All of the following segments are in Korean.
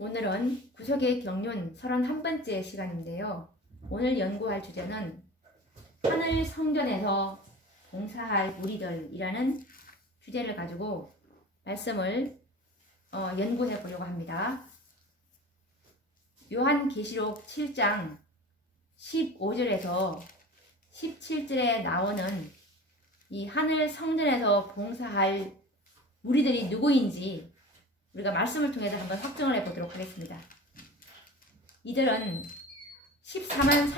오늘은 구속의 경륜 31번째 시간인데요. 오늘 연구할 주제는 하늘 성전에서 봉사할 무리들이라는 주제를 가지고 말씀을 연구해 보려고 합니다. 요한계시록 7장 15절에서 17절에 나오는 이 하늘 성전에서 봉사할 무리들이 누구인지 우리가 말씀을 통해서 한번 확정을 해보도록 하겠습니다. 이들은 14만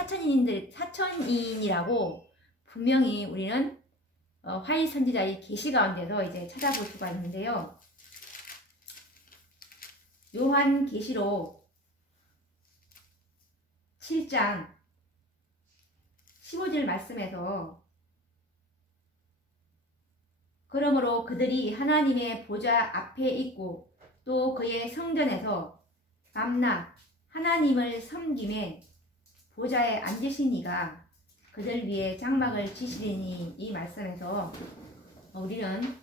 4천인이라고 분명히 우리는 화이 선지자의 계시 가운데서 이제 찾아볼 수가 있는데요. 요한계시록 7장 15절 말씀에서 그러므로 그들이 하나님의 보좌 앞에 있고 또 그의 성전에서 밤낮 하나님을 섬김에 보좌에 앉으신 이가 그들 위에 장막을 치시리니, 이 말씀에서 우리는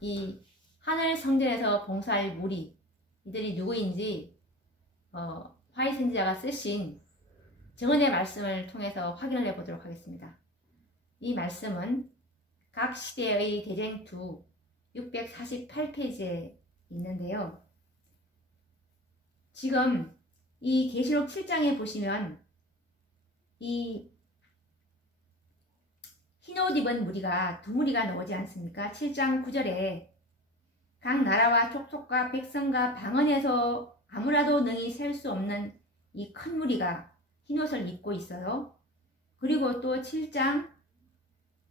이 하늘 성전에서 봉사할 무리 이들이 누구인지 화이 선지자가 쓰신 증언의 말씀을 통해서 확인을 해보도록 하겠습니다. 이 말씀은 각 시대의 대쟁투 648페이지에 있는데요. 지금 이 계시록 7장에 보시면 이 흰옷 입은 무리가 두 무리가 나오지 않습니까? 7장 9절에 각 나라와 족속과 백성과 방언에서 아무라도 능히 셀 수 없는 이 큰 무리가 흰옷을 입고 있어요. 그리고 또 7장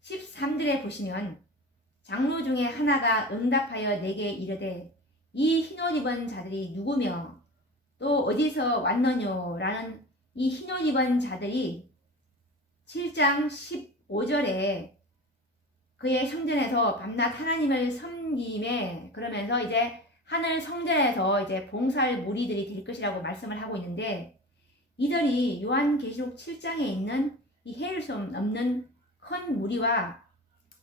13절에 보시면 장로 중에 하나가 응답하여 내게 이르되 이 흰옷 입은 자들이 누구며 또 어디서 왔느뇨 라는 이 흰옷 입은 자들이 7장 15절에 그의 성전에서 밤낮 하나님을 섬김에, 그러면서 이제 하늘 성전에서 이제 봉사할 무리들이 될 것이라고 말씀을 하고 있는데, 이들이 요한계시록 7장에 있는 이 헤아릴 수 없는 큰 무리와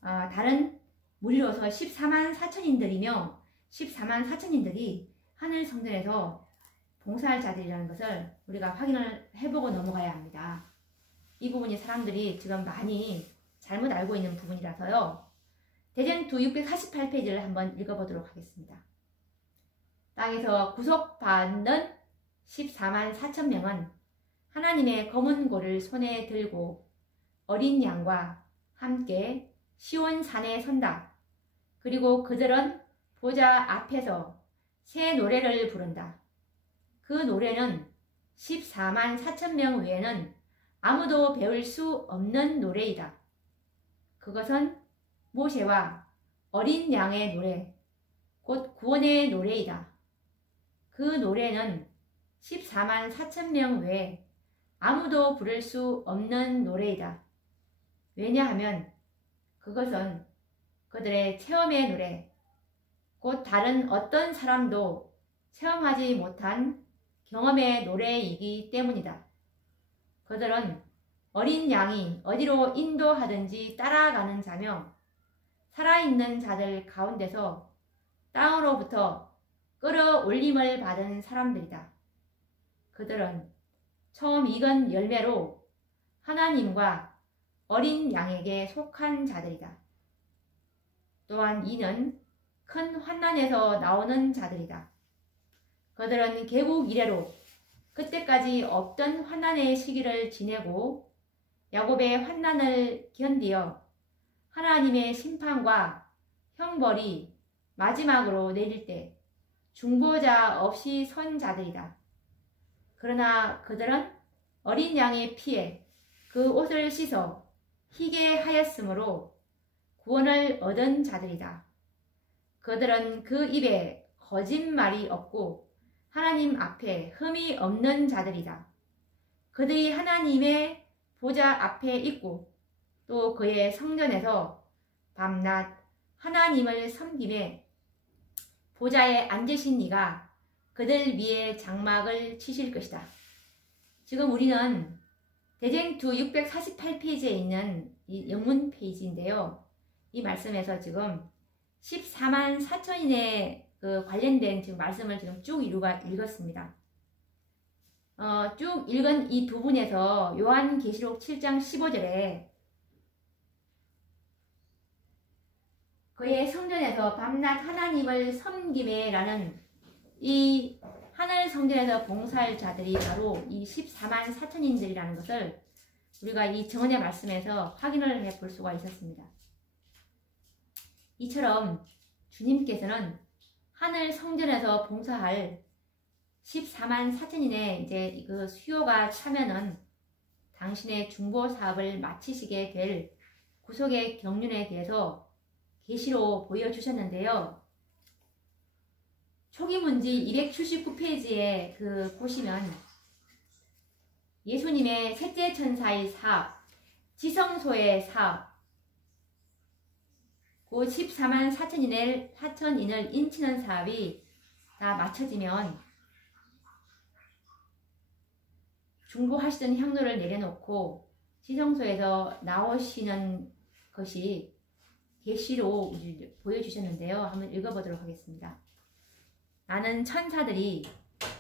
다른 무리로서 14만 4천인들이며 14만 4천인들이 하늘 성전에서 봉사할 자들이라는 것을 우리가 확인을 해보고 넘어가야 합니다. 이 부분이 사람들이 지금 많이 잘못 알고 있는 부분이라서요. 대쟁투 648페이지를 한번 읽어보도록 하겠습니다. 땅에서 구속받는 14만 4천 명은 하나님의 검은 고를 손에 들고 어린 양과 함께 시온산에 선다. 그리고 그들은 보좌 앞에서 새 노래를 부른다. 그 노래는 14만 4천 명 외에는 아무도 배울 수 없는 노래이다. 그것은 모세와 어린 양의 노래, 곧 구원의 노래이다. 그 노래는 14만 4천 명 외에 아무도 부를 수 없는 노래이다. 왜냐하면 그것은 그들의 체험의 노래, 곧 다른 어떤 사람도 체험하지 못한 경험의 노래이기 때문이다. 그들은 어린 양이 어디로 인도하든지 따라가는 자며 살아있는 자들 가운데서 땅으로부터 끌어올림을 받은 사람들이다. 그들은 처음 익은 열매로 하나님과 어린 양에게 속한 자들이다. 또한 이는 큰 환난에서 나오는 자들이다. 그들은 개국 이래로 그때까지 없던 환난의 시기를 지내고 야곱의 환난을 견디어 하나님의 심판과 형벌이 마지막으로 내릴 때 중보자 없이 선 자들이다. 그러나 그들은 어린 양의 피에 그 옷을 씻어 희게 하였으므로 구원을 얻은 자들이다. 그들은 그 입에 거짓말이 없고 하나님 앞에 흠이 없는 자들이다. 그들이 하나님의 보좌 앞에 있고 또 그의 성전에서 밤낮 하나님을 섬김에 보좌에 앉으신 이가 그들 위에 장막을 치실 것이다. 지금 우리는 대쟁투 648페이지에 있는 이 영문 페이지인데요. 이 말씀에서 지금 14만 4천인의 그 관련된 지금 말씀을 지금 쭉 읽었습니다. 쭉 읽은 이 부분에서 요한계시록 7장 15절에 그의 성전에서 밤낮 하나님을 섬김에 라는 이 하늘 성전에서 봉사할 자들이 바로 이 14만 4천인들이라는 것을 우리가 이 증언의 말씀에서 확인을 해 볼 수가 있었습니다. 이처럼 주님께서는 하늘 성전에서 봉사할 14만 4천인의 이제 그 수요가 차면은 당신의 중보 사업을 마치시게 될 구속의 경륜에 대해서 계시로 보여주셨는데요. 초기문지 279페이지에 보시면 예수님의 셋째 천사의 사업, 지성소의 사업, 그 14만 4천인을 인치는 사업이 다 마쳐지면 중보하시던 향로를 내려놓고 지성소에서 나오시는 것이 계시로 보여주셨는데요. 한번 읽어보도록 하겠습니다. 나는 천사들이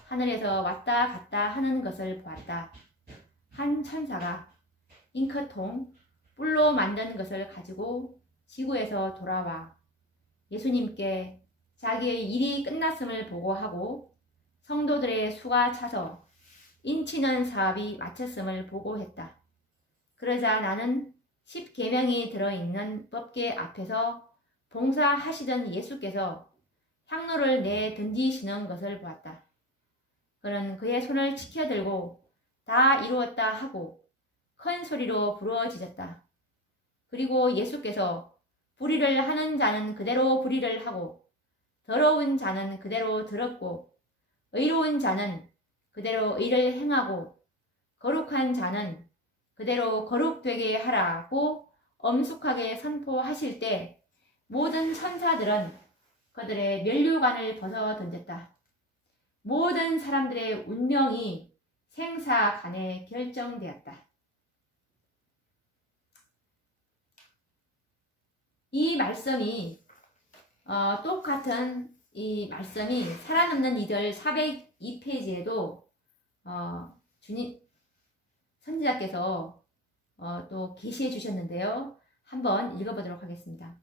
하늘에서 왔다 갔다 하는 것을 보았다. 한 천사가 잉크통, 뿔로 만든 것을 가지고 지구에서 돌아와 예수님께 자기의 일이 끝났음을 보고하고 성도들의 수가 차서 인치는 사업이 마쳤음을 보고했다. 그러자 나는 10계명이 들어있는 법궤 앞에서 봉사하시던 예수께서 향로를 던지시는 것을 보았다. 그는 그의 손을 치켜들고 다 이루었다 하고 큰 소리로 부르짖었다. 그리고 예수께서 불의를 하는 자는 그대로 불의를 하고 더러운 자는 그대로 더럽고 의로운 자는 그대로 의를 행하고 거룩한 자는 그대로 거룩되게 하라고 엄숙하게 선포하실 때 모든 천사들은 그들의 면류관을 벗어 던졌다. 모든 사람들의 운명이 생사간에 결정되었다. 이 말씀이 똑같은 이 말씀이 살아남는 이들 402페이지에도 주님 선지자께서 또 계시해 주셨는데요. 한번 읽어보도록 하겠습니다.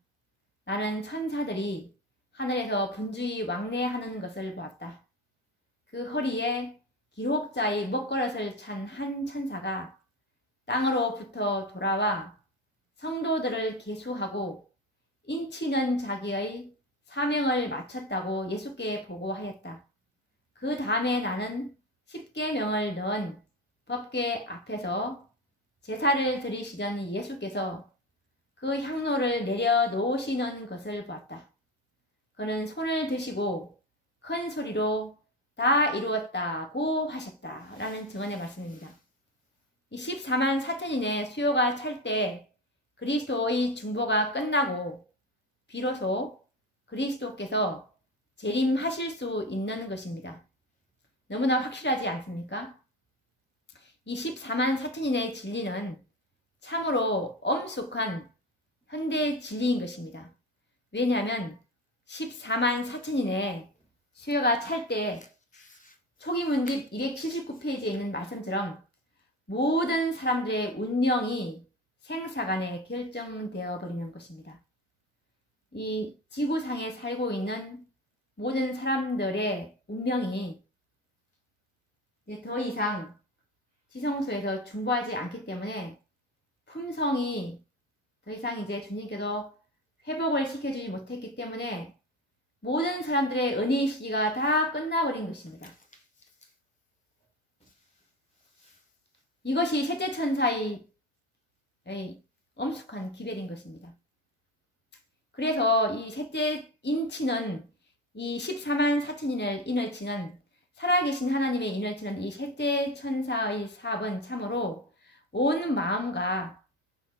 나는 천사들이 하늘에서 분주히 왕래하는 것을 보았다. 그 허리에 기록자의 먹거릇을 찬 한 천사가 땅으로부터 돌아와 성도들을 계수하고 인치는 자기의 사명을 마쳤다고 예수께 보고하였다. 그 다음에 나는 10계명을 넣은 법궤 앞에서 제사를 드리시던 예수께서 그 향로를 내려놓으시는 것을 보았다. 그는 손을 드시고 큰 소리로 다 이루었다고 하셨다. 라는 증언의 말씀입니다. 이 14만 4천인의 수요가 찰 때 그리스도의 중보가 끝나고 비로소 그리스도께서 재림하실 수 있는 것입니다. 너무나 확실하지 않습니까? 이 14만 4천인의 진리는 참으로 엄숙한 현대 진리인 것입니다. 왜냐하면 14만 4천인의 수요가 찰 때 초기문집 279페이지에 있는 말씀처럼 모든 사람들의 운명이 생사간에 결정되어 버리는 것입니다. 이 지구상에 살고 있는 모든 사람들의 운명이 이제 더 이상 지성소에서 중보하지 않기 때문에 품성이 더 이상 이제 주님께서 회복을 시켜주지 못했기 때문에 모든 사람들의 은혜의 시기가 다 끝나버린 것입니다. 이것이 셋째 천사의 엄숙한 기별인 것입니다. 그래서 이 셋째 인치는 이 14만 4천인을 인을 치는 살아계신 하나님의 인을 치는 이 셋째 천사의 사업은 참으로 온 마음과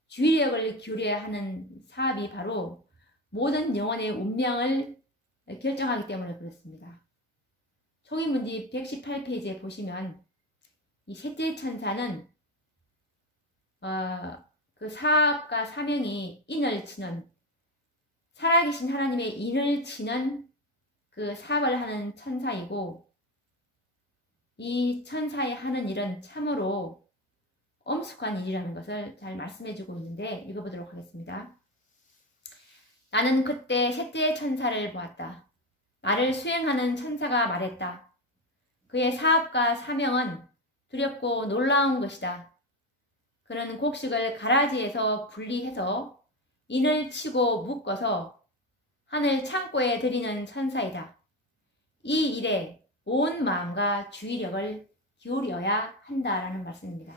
주의력을 기울여야 하는 사업이 바로 모든 영혼의 운명을 결정하기 때문에 그렇습니다. 초기문집 118페이지에 보시면 이 셋째 천사는 그 사업과 사명이 인을 치는 살아계신 하나님의 인을 치는 그 사업을 하는 천사이고, 이 천사의 하는 일은 참으로 엄숙한 일이라는 것을 잘 말씀해주고 있는데 읽어보도록 하겠습니다. 나는 그때 셋째 천사를 보았다. 말을 수행하는 천사가 말했다. 그의 사업과 사명은 두렵고 놀라운 것이다. 그는 곡식을 가라지에서 분리해서 인을 치고 묶어서 하늘 창고에 들이는 천사이다. 이 일에 온 마음과 주의력을 기울여야 한다라는 말씀입니다.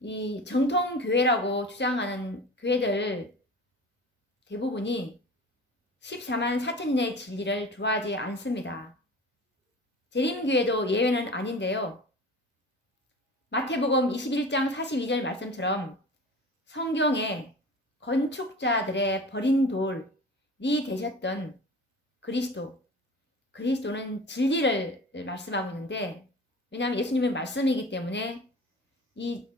이 정통교회라고 주장하는 교회들 대부분이 14만 4천인의 진리를 좋아하지 않습니다. 재림교회도 예외는 아닌데요. 마태복음 21장 42절 말씀처럼 성경에 건축자들의 버린 돌이 되셨던 그리스도는 진리를 말씀하고 있는데, 왜냐하면 예수님의 말씀이기 때문에 이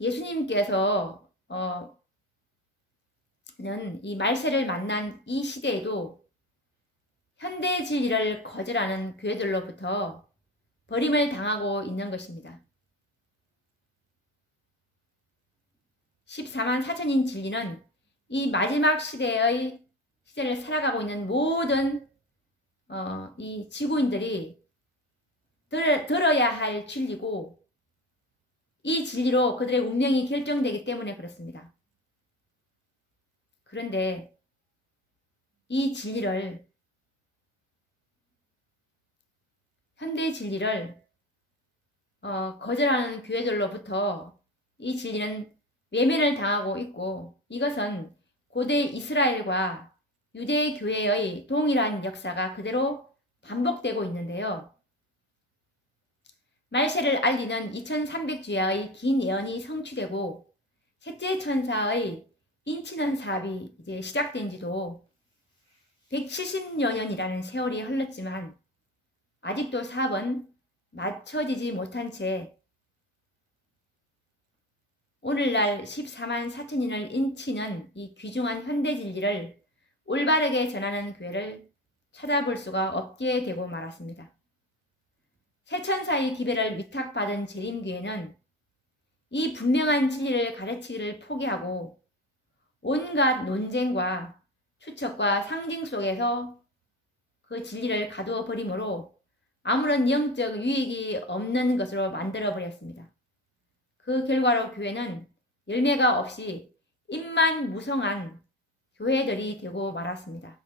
예수님께서 이 말세를 만난 이 시대에도 현대 진리를 거절하는 교회들로부터 버림을 당하고 있는 것입니다. 14만 4천인 진리는 이 마지막 시대를 살아가고 있는 모든 이 지구인들이 들어야 할 진리고, 이 진리로 그들의 운명이 결정되기 때문에 그렇습니다. 그런데 이 진리를, 현대 진리를 거절하는 교회들로부터 이 진리는 외면을 당하고 있고, 이것은 고대 이스라엘과 유대 교회의 동일한 역사가 그대로 반복되고 있는데요. 말세를 알리는 2300주야의 긴 예언이 성취되고 셋째 천사의 인치는 사업이 이제 시작된 지도 170여 년이라는 세월이 흘렀지만 아직도 사업은 맞춰지지 못한 채 오늘날 14만 4천인을 인치는 이 귀중한 현대 진리를 올바르게 전하는 교회를 찾아볼 수가 없게 되고 말았습니다. 새천사의 기별을 위탁받은 재림교회는 이 분명한 진리를 가르치기를 포기하고 온갖 논쟁과 추측과 상징 속에서 그 진리를 가두어 버림으로 아무런 영적 유익이 없는 것으로 만들어 버렸습니다. 그 결과로 교회는 열매가 없이 입만 무성한 교회들이 되고 말았습니다.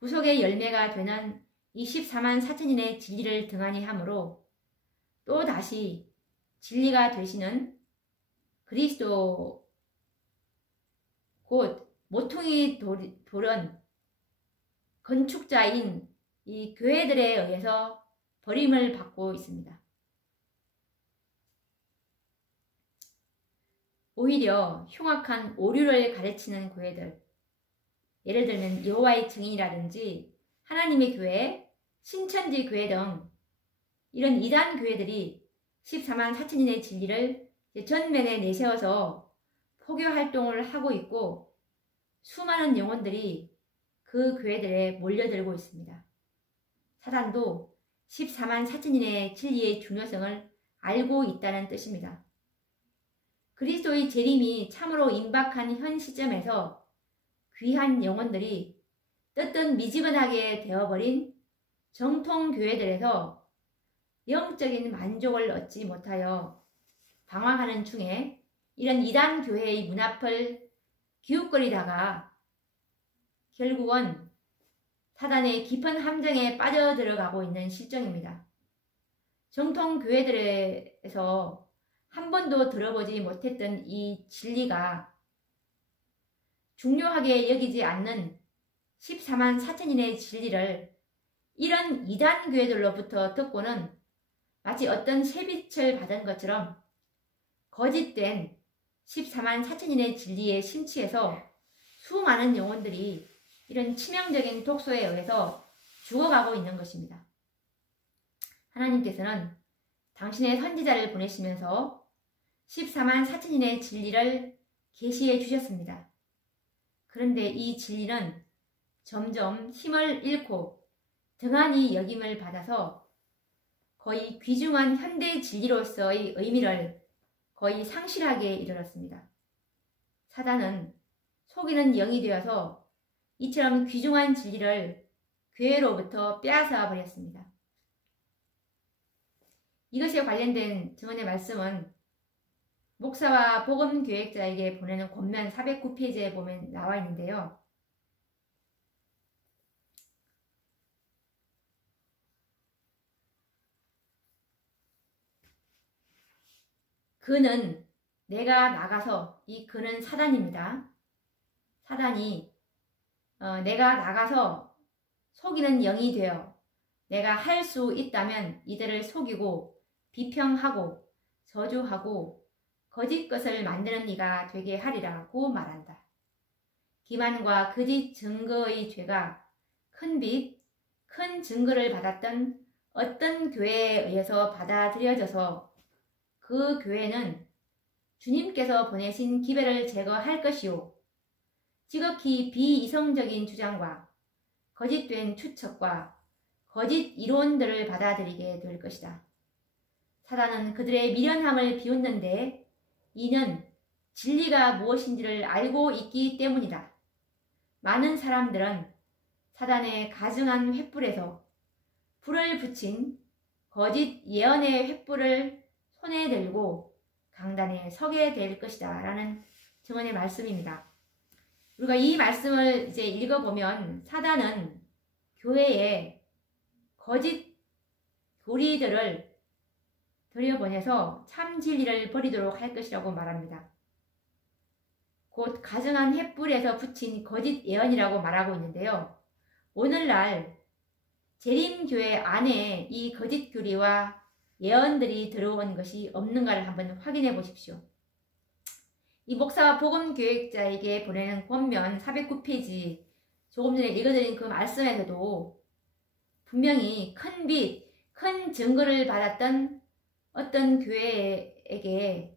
구속의 열매가 되는 24만 4천인의 진리를 등한히 하므로 또다시 진리가 되시는 그리스도 곧 모퉁이 돌은 건축자인 이 교회들에 의해서 버림을 받고 있습니다. 오히려 흉악한 오류를 가르치는 교회들, 예를 들면 여호와의 증인이라든지 하나님의 교회, 신천지 교회 등 이런 이단 교회들이 14만 4천인의 진리를 전면에 내세워서 포교 활동을 하고 있고 수많은 영혼들이 그 교회들에 몰려들고 있습니다. 사단도 14만 4천인의 진리의 중요성을 알고 있다는 뜻입니다. 그리스도의 재림이 참으로 임박한 현 시점에서 귀한 영혼들이 뜨뜻 미지근하게 되어버린 정통교회들에서 영적인 만족을 얻지 못하여 방황하는 중에 이런 이단 교회의 문 앞을 기웃거리다가 결국은 사단의 깊은 함정에 빠져들어가고 있는 실정입니다. 정통교회들에서 한 번도 들어보지 못했던 이 진리가 중요하게 여기지 않는 14만 4천인의 진리를 이런 이단 교회들로부터 듣고는 마치 어떤 새빛을 받은 것처럼 거짓된 14만 4천인의 진리에 심취해서 수많은 영혼들이 이런 치명적인 독소에 의해서 죽어가고 있는 것입니다. 하나님께서는 당신의 선지자를 보내시면서 14만 4천인의 진리를 계시해 주셨습니다. 그런데 이 진리는 점점 힘을 잃고 등한히 여김을 받아서 거의 귀중한 현대 진리로서의 의미를 거의 상실하게 이르렀습니다. 사단은 속이는 영이 되어서 이처럼 귀중한 진리를 교회로부터 빼앗아 버렸습니다. 이것에 관련된 증언의 말씀은 목사와 복음교획자에게 보내는 권면 409페이지에 보면 나와 있는데요. 그는 내가 나가서, 이 그는 사단입니다. 사단이 내가 나가서 속이는 영이 되어 내가 할 수 있다면 이들을 속이고 비평하고 저주하고 거짓 것을 만드는 이가 되게 하리라고 말한다. 기만과 거짓 증거의 죄가 큰 빚, 큰 증거를 받았던 어떤 교회에 의해서 받아들여져서 그 교회는 주님께서 보내신 기별을 제거할 것이요, 지극히 비이성적인 주장과 거짓된 추측과 거짓 이론들을 받아들이게 될 것이다. 사단은 그들의 미련함을 비웃는데 이는 진리가 무엇인지를 알고 있기 때문이다. 많은 사람들은 사단의 가증한 횃불에서 불을 붙인 거짓 예언의 횃불을 손에 들고 강단에 서게 될 것이다 라는 증언의 말씀입니다. 우리가 이 말씀을 이제 읽어보면 사단은 교회에 거짓 교리들을 들여보내서 참 진리를 버리도록 할 것이라고 말합니다. 곧 가증한 횃불에서 붙인 거짓 예언이라고 말하고 있는데요. 오늘날 재림교회 안에 이 거짓 교리와 예언들이 들어온 것이 없는가를 한번 확인해 보십시오. 이 목사와 복음교획자에게 보내는 권면 409페이지 조금 전에 읽어드린 그 말씀에서도 분명히 큰 빚, 큰 증거를 받았던 어떤 교회에게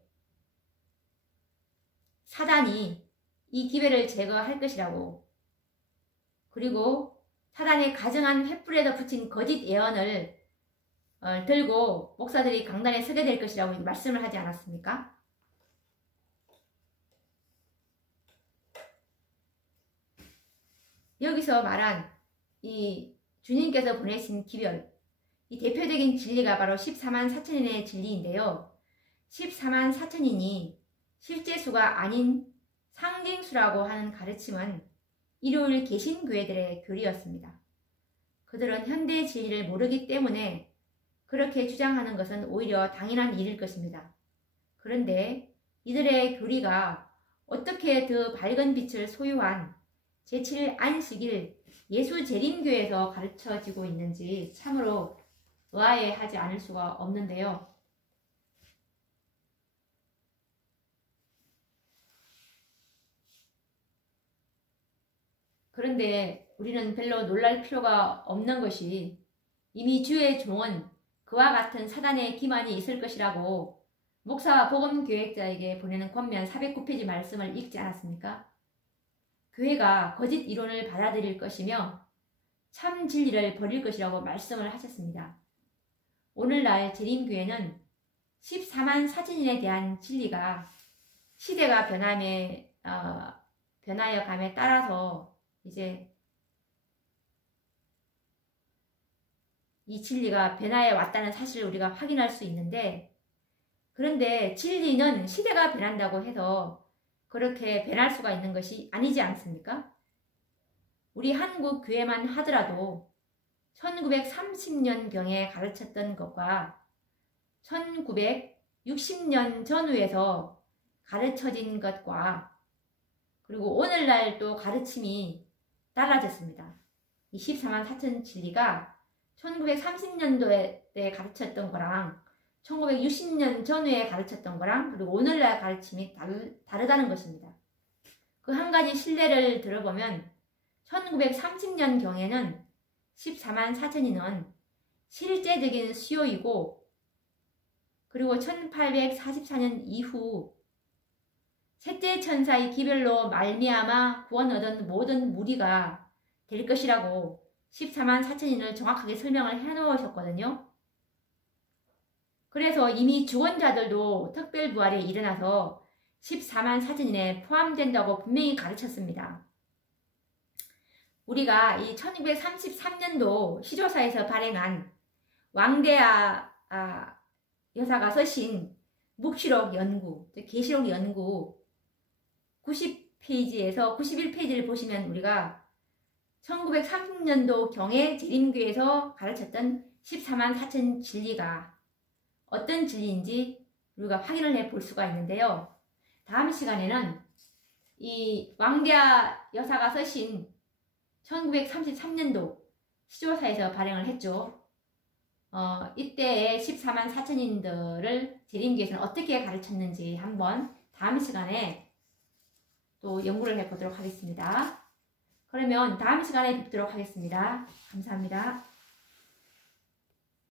사단이 이 기회를 제거할 것이라고, 그리고 사단의 가증한 횃불에다 붙인 거짓 예언을 들고 목사들이 강단에 서게 될 것이라고 말씀을 하지 않았습니까? 여기서 말한 이 주님께서 보내신 기별, 이 대표적인 진리가 바로 14만 4천인의 진리인데요. 14만 4천인이 실제 수가 아닌 상징수라고 하는 가르침은 일요일 개신교회들의 교리였습니다. 그들은 현대 진리를 모르기 때문에 그렇게 주장하는 것은 오히려 당연한 일일 것입니다. 그런데 이들의 교리가 어떻게 더 밝은 빛을 소유한 제7 안식일 예수 재림교회에서 가르쳐지고 있는지 참으로 의아해하지 않을 수가 없는데요. 그런데 우리는 별로 놀랄 필요가 없는 것이 이미 주의 종은 그와 같은 사단의 기만이 있을 것이라고 목사와 복음교획자에게 보내는 권면 409페이지 말씀을 읽지 않았습니까? 교회가 거짓 이론을 받아들일 것이며 참 진리를 버릴 것이라고 말씀을 하셨습니다. 오늘날 재림교회는 14만 4천인에 대한 진리가 시대가 변하여 감에 따라서 이제 이 진리가 변화해 왔다는 사실을 우리가 확인할 수 있는데, 그런데 진리는 시대가 변한다고 해서 그렇게 변할 수가 있는 것이 아니지 않습니까? 우리 한국 교회만 하더라도 1930년경에 가르쳤던 것과 1960년 전후에서 가르쳐진 것과 그리고 오늘날 또 가르침이 달라졌습니다. 이 14만 4천 진리가 1930년도에 가르쳤던 거랑 1960년 전후에 가르쳤던 거랑 그리고 오늘날 가르침이 다르다는 것입니다. 그 한 가지 신뢰를 들어보면 1930년경에는 14만 4천인은 실제적인 수요이고, 그리고 1844년 이후 셋째 천사의 기별로 말미암아 구원 얻은 모든 무리가 될 것이라고 14만 4천인을 정확하게 설명을 해 놓으셨거든요. 그래서 이미 죽은 자들도 특별부활에 일어나서 14만 4천인에 포함된다고 분명히 가르쳤습니다. 우리가 이 1933년도 시조사에서 발행한 왕대하 여사가 쓰신 묵시록 연구, 계시록 연구 90페이지에서 91페이지를 보시면 우리가 1930년도 경에 재림교에서 가르쳤던 14만 4천 진리가 어떤 진리인지 우리가 확인을 해 볼 수가 있는데요. 다음 시간에는 이 왕대하 여사가 쓰신 1933년도 시조사에서 발행을 했죠. 이때의 14만 4천인들을 재림교에서는 어떻게 가르쳤는지 한번 다음 시간에 또 연구를 해보도록 하겠습니다. 그러면 다음 시간에 뵙도록 하겠습니다. 감사합니다.